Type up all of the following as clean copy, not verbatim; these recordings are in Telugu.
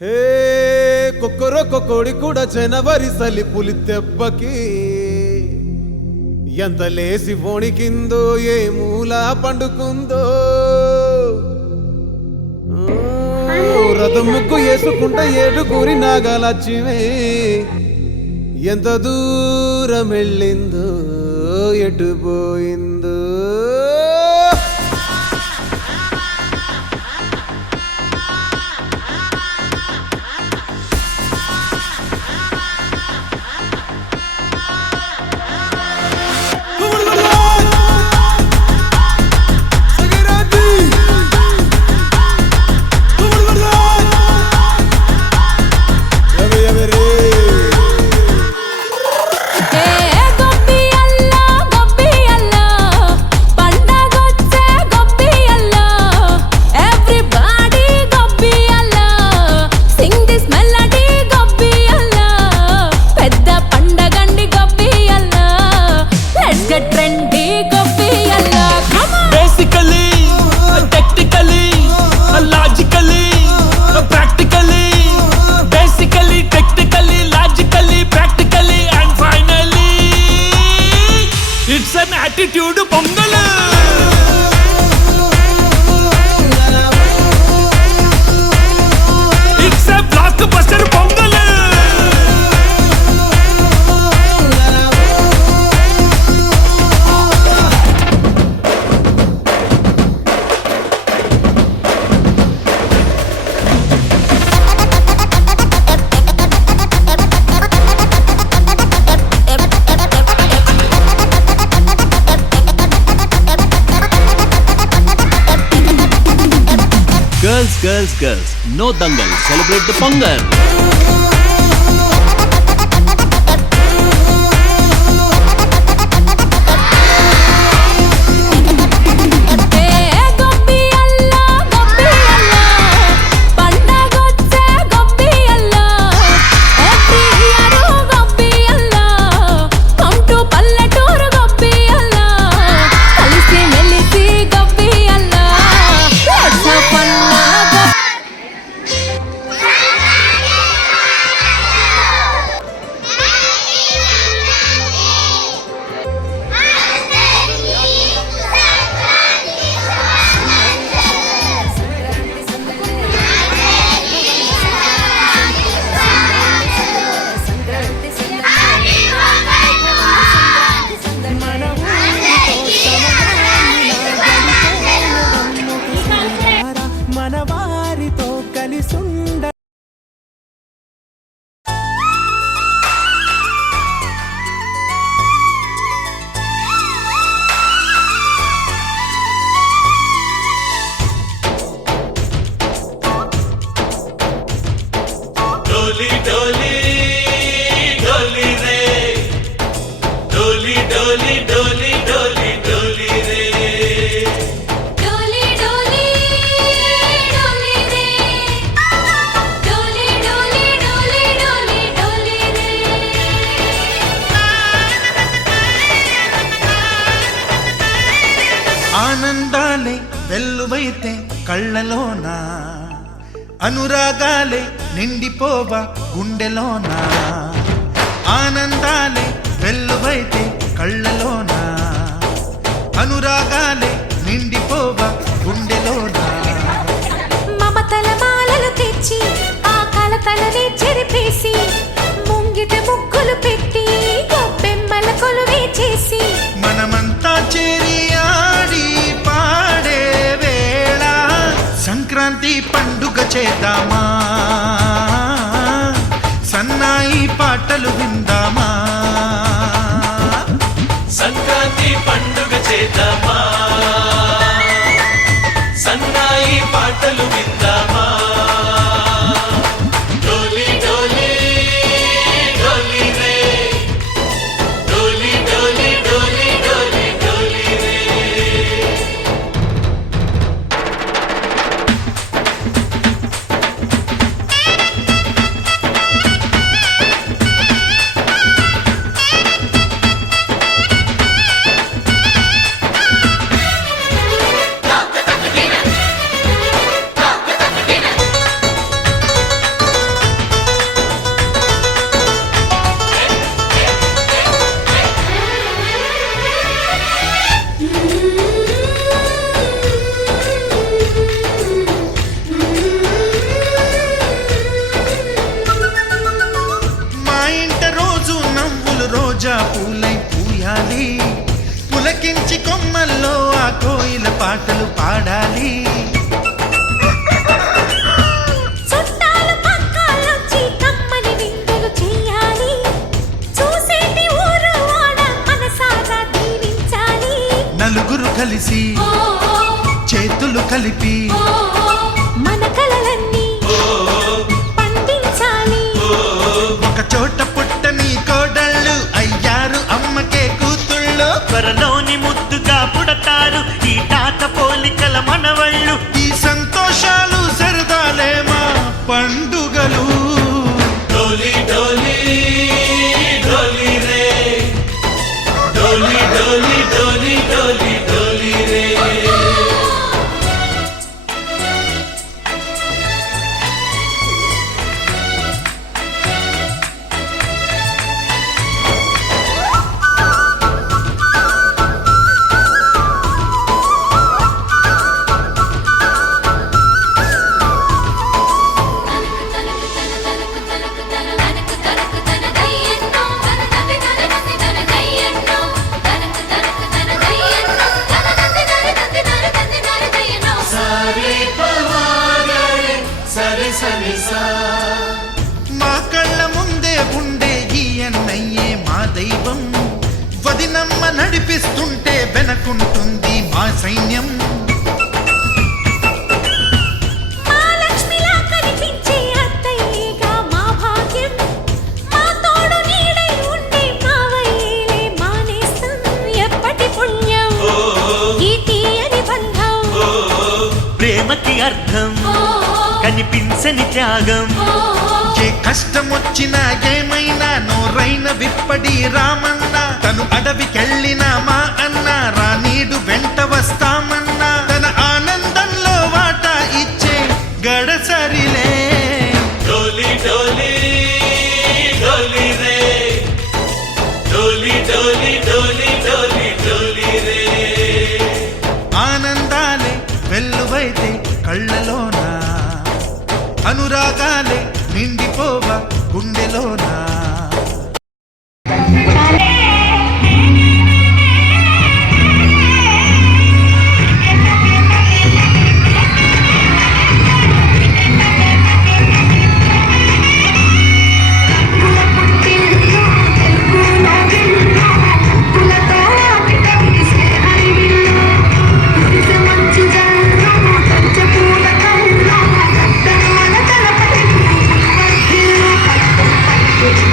హే కొక్కరొక్క కోడి కూడా జనవరి సలి పులి దెబ్బకి ఎంత లేసి వణికిందో ఏ మూల పండుకుందో రథం ముగ్గు వేసుకుంట ఏడుగురి నాగలచ్చిమే ఎంత దూరం వెళ్ళిందో ఎటు పోయిందో attitude pongal it's a block buster pongal Girls, no dangal, celebrate the Pongal. ఆనందాలే వెల్లువైతే కళ్ళలోనా అనురాగాలే నిండిపోవా గుండెలోనా ఆనందాలే వెల్లువైతే కళ్ళలోనా అనురాగాలే నిండిపోవా గుండెలోనా మమతల మాలలు తెచ్చి ఆ కలతలని చెరిపేసి ముంగిట ముగ్గులు పెట్టి గొప్పెమ్మల కొలువే చేసి మనమంతా చేరి ఆడి పాడే వేళ సంక్రాంతి పండుగ చేద్దామా సన్నాయి పాటలు విందామా సంక్రాంతి పండుగ చేద్దామా సన్నాయి పాటలు విందామా డోలి డోలి డోలి రే డోలి డోలి డోలి డోలి డోలి రే రోజా పూలై పూయాలి, పులకించి కొమ్మల్లో ఆ కోయిల పాటలు పాడాలి. చుట్టాలు పక్కాలొచ్చి కమ్మని విందులు చెయ్యాలి. చూసేటి ఊరు వాడ మనసారా దీవించాలి. నలుగురు కలిసి చేతులు కలిపి మన కలలన్నీ పండించాలి. ఒక చోట పుట్టని కోడళ్ళు అయ్యారు అమ్మకే కూతుళ్ళు. త్వరలోని ముద్దుగా పుడతారు ఈ తాత పోలికల మనవళ్ళు. ఈ సంతోషాలు సరదాలే మా పండుగలు. డోలి డోలి డోలి రే, డోలి డోలి డోలి డోలి డోలి రే. మా కళ్ళ ముందే ఉండే ఈ అన్నయ్యే మా దైవం. వదినమ్మ నడిపిస్తుంటే వెనకుంటుంది మా సైన్యం. మా లక్ష్మిలా కనిపించే అత్తయ్యేగా మా భాగ్యం. మా తోడు నీడై ఉండే మావయ్యేలే మా నేస్తం. ఎప్పటి పుణ్యం ఈ తీయని బంధం. ప్రేమకి అర్థం కనిపించని త్యాగం. ఏ కష్టం వచ్చినా ఏమైనా నోరైన విప్పడి రామన్న. తను అడవికెళ్ళిన మా అన్న రానీడు వెంట వస్తామన్నా. తన ఆనందంలో వాటా ఇచ్చే గడసరిలే. డోలి డోలి డోలి రే, డోలి డోలి డోలి డోలి డోలి రే. ఆనందాలే వెల్లువైతే కళ్ళలోనా, అనురాగాలే నిండిపోవ గుండెలోనా. Thank you.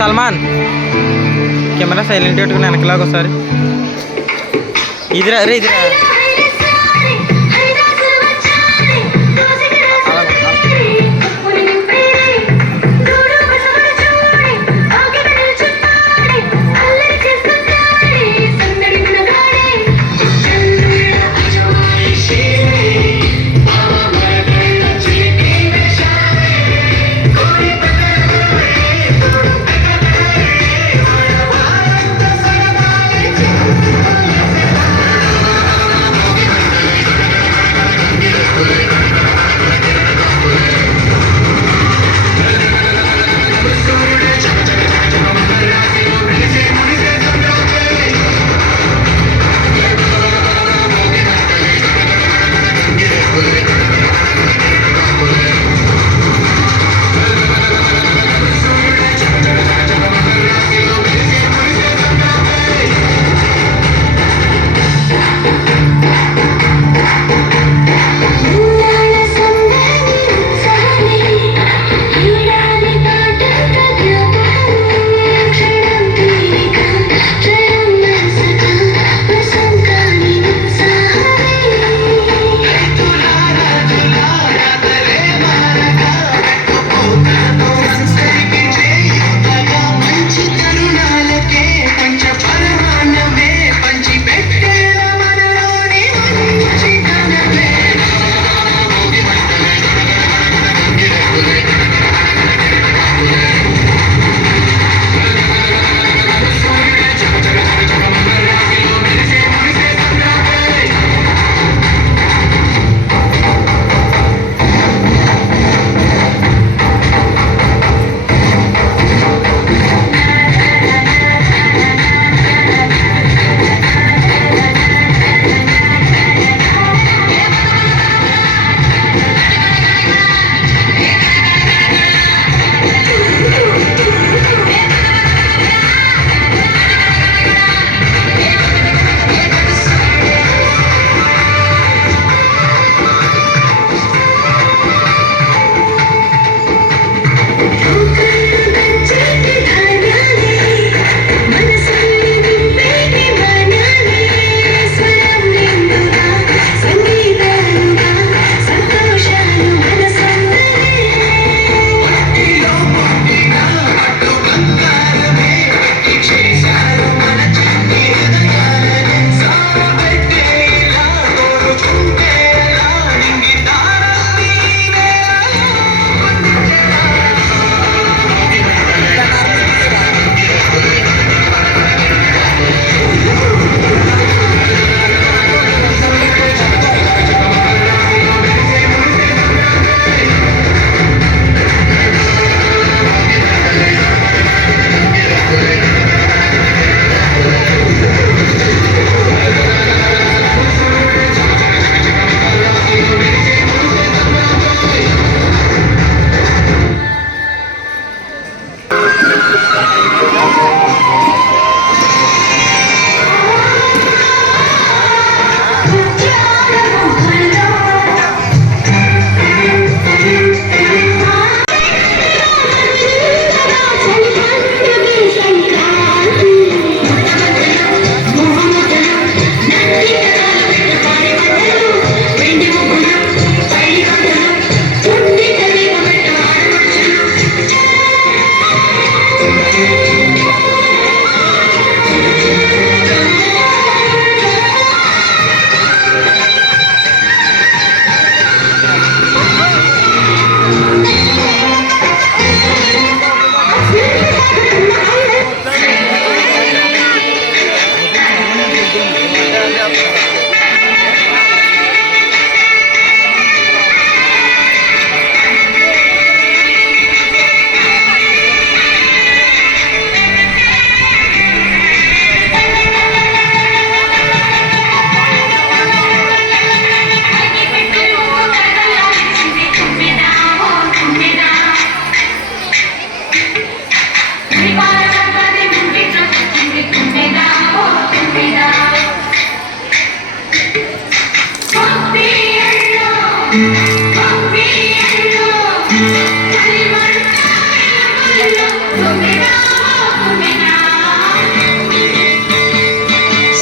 Salman camera silent పెట్టుకుని వెనకలాగా ఒకసారి ఇదిరా రే ఇదిరా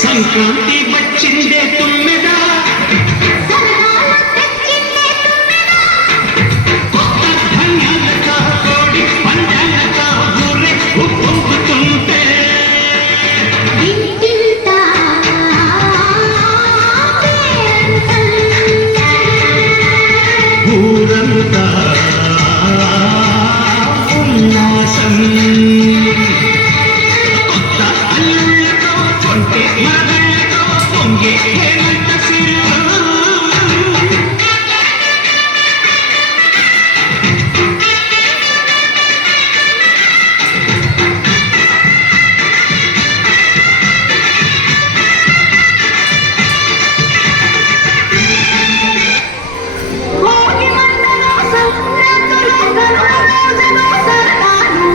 సంక్రాంతి వచ్చిందే తుమ్మెదా ధాన్యాలతో కోడి పందాలతో ఊరే ఉప్పొంగుతుంటే ఊరంతా ఉల్లాసం కొత్త అల్లుళ్ళతో కొంటే మరదళ్ళతో పొంగే హేమంత సిరులు భోగి మంటలో సంక్రాంతులో గరుడ రోజులో సరదాలు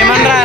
ఏమనరా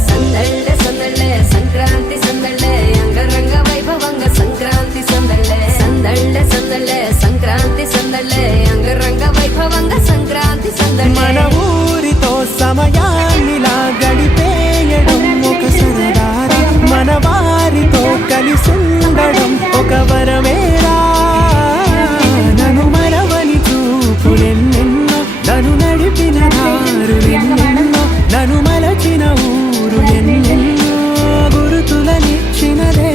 సందళ్ళే సందళ్ళే సంక్రాంతి సందళ్ళే అంగరంగ వైభవంగ సంక్రాంతి సందళ్ళే సందళ్ళే సందళ్ళే సంక్రాంతి సందళ్ళే అంగరంగ వైభవంగ సంక్రాంతి సందళ్ళే మన ఊరితో సమయాన్నిలా గడిపేయడం ఒక సరదారా మన వారితో కలిసుండడం ఒక వరమేరా నన్ను మరవని చూపులెన్నెన్నో నన్ను నడిపిన దారులెన్నెన్నో నన్ను మలచిన ఊరు ఎన్నెన్నో గురుతులనిచ్చినదే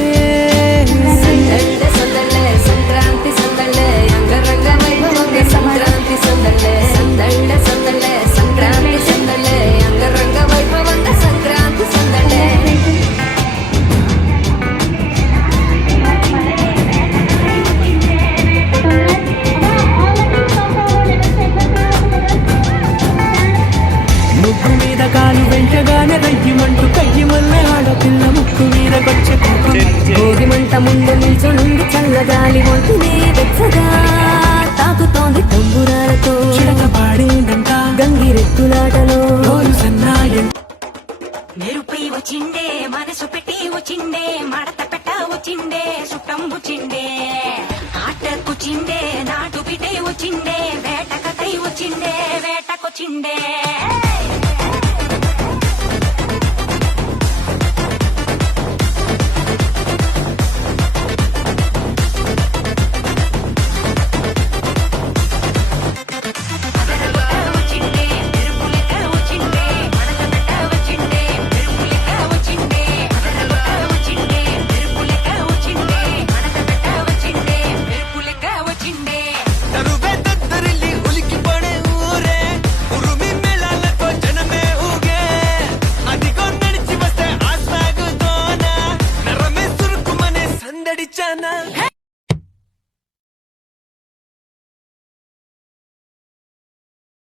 సందళ్ళే సందళ్ళే సంక్రాంతి సందళ్ళే అంగరంగ వైభవంగ సంక్రాంతి సందళ్ళే సందళ్ళే సందళ్ళే సంక్రాంతి సందళ్ళే అంగరంగ వైభవంగ సంక్రాంతి సందళ్ళే ముగ్గు మీద కాలు వెంటగానే రయ్యమంటూ కయ్యమల్లే ఆడపిల్ల ముక్కు మీద కొచ్చే భోగి మంట ముందు నిల్చునుంది చల్లగాలి ఒంటినే వెచ్చగా తాకుతోంది తంబురాలతో చిడక పాడేదంట గంగిరెద్దులాటలో తోలు సన్నాయం మెరుపై వచ్చిండే మనసు పెట్టి వచ్చిండే మడత పెట్ట వచ్చిండే సుట్టం వచ్చిండే ఆటకొచ్చిండే నాటు బిడ్డే వచ్చిండే వేటకై వచ్చిండే వేటకొచ్చిండే సందడిచానా